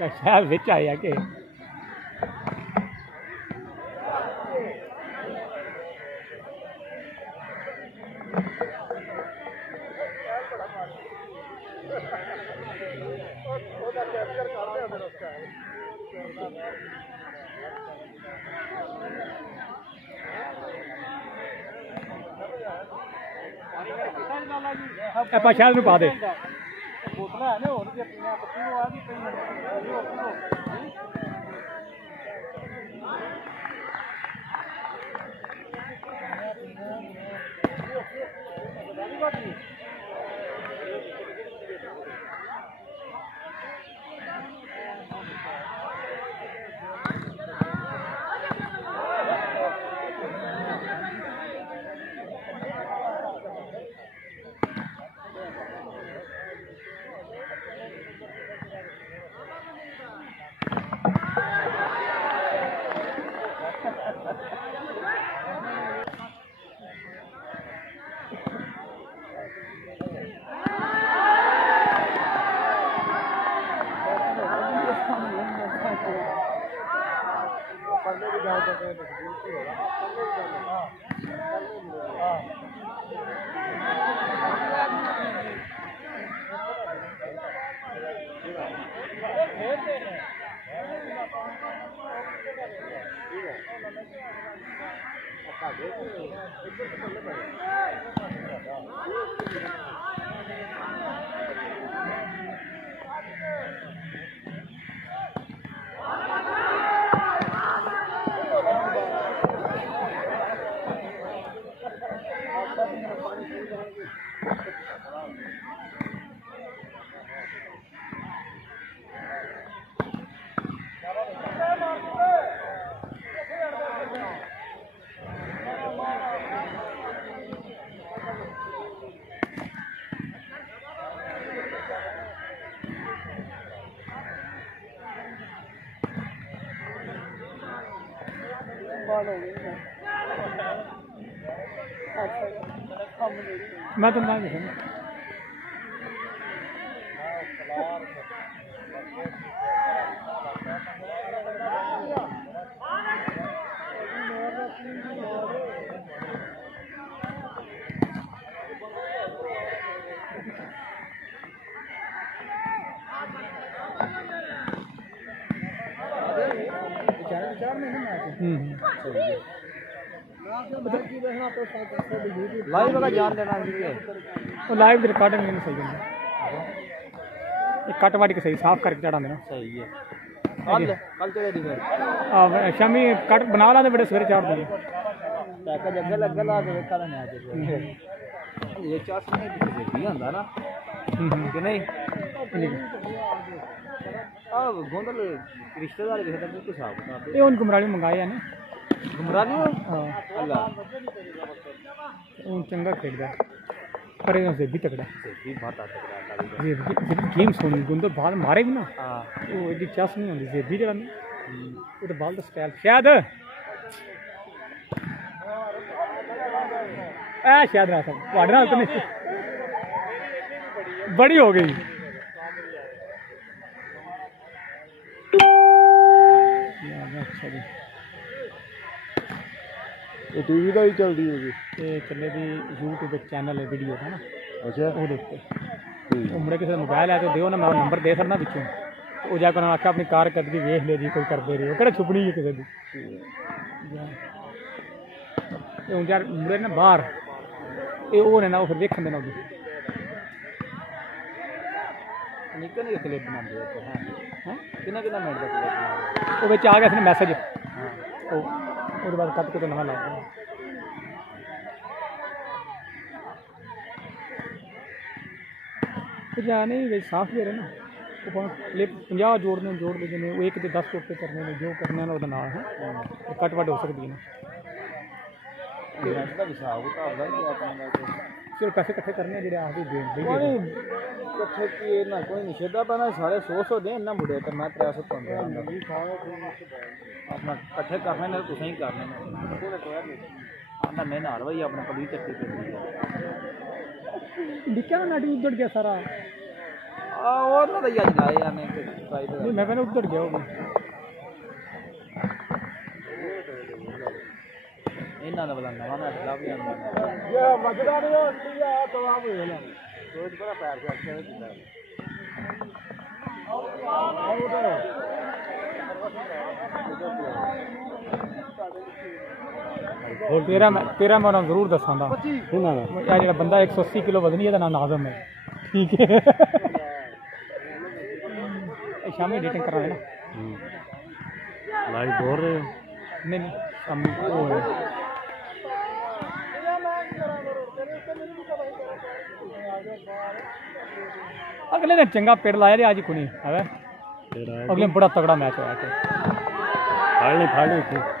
शायद बिच आया कि शायद पा दे मैं तो ना लाइव का जान देना तो लाइव रिकॉर्डिंग नहीं सही है कट वाट के सही साफ करके चढ़ा देना सही है कल चले दी फिर शामी कट बना ला बड़े सवेरे चाड़ देंगे पैकेज अगे लगे ला के देखा नहीं आज ये चास नहीं भी आंदा ना कि नहीं अब गोंदल रिश्तेदार के साथ कुछ साफ बता ये उन गुमराली मंगाए हैं ना गुमराली हां अल्लाह उन चंगा खेलदा पर से भी तगड़ा भी बहुत तगड़ा ये गेम सोनी गुंदो बाल मारे भी ना हां वो एडी चास नहीं होंदी जे भी जरा वो तो बाल दा स्टाइल शायद ए शायद ना सब वाडना तो नहीं बड़ी हो गई अच्छा जी ये टीवी का ही चल रही होगी ये चले भी यूट्यूब चैनल है वीडियो है ना अच्छा वो देखते मुड़े किसी मोबाइल है तो दियो ना मैं नंबर दे सकना पिछू वो जाकर आख्या अपनी कारकर्दगी वेख ले जी कोई करते रही कि छुपनी है किसी की हूँ यार मुड़े ना बाहर ये वो ना फिर देखन देना निक्के निक्के क्लिप बनाते हैं कितना कितना मिनट का क्लिप वो बिच आ गया मैसेज उसके बाद कट के तो नवा लग गया फिर जाने ही साफ भी रहे ना वो क्लिप 50 जोड़ दे जिन्हें वो एक 10 टोटे करने में जो करने वो ना है कट वट हो सकती है चलो पैसे इकट्ठे करने जो आप इकट्ठे किए ना कोई नहीं छेदा पैना सारे 100 दें इन्ना मुड़े तो मैं 315 अपना इकट्ठे करने ने तुसें ही करने आंदा मैं नाल भाई अपने कभी चट्टी पे दिखा ना नाटी उजड़ गया सारा ਉਹਨਾਂ ਦਾ ਹੀ ਅੱਜ ਲਾਏ ਆ ਨੇ नहीं मैं कहना उधर गया होगा ਇਹਨਾਂ ਦਾ ਬਲਾ ਨਵਾਂ ਮੈਚ ਲੱਭ ਜਾਂਦਾ ये मजदा नहीं होती है तो आप हो ना ਰੋਜ਼ ਬੜਾ ਪੈਰ ਕੇ ਅੱਛਾ ਹੁੰਦਾ तेरा मैं जरूर दसांगा जो बंदा 180 किलो वजनी है नाम नाजम है ठीक है शामी डेटिंग करा है ना लाइव बोल रहे हो नहीं शामी वो है अगले दिन चंगा पेड़ लाया आज को नहीं है अगले बड़ा तगड़ा मैच होया फाड़नी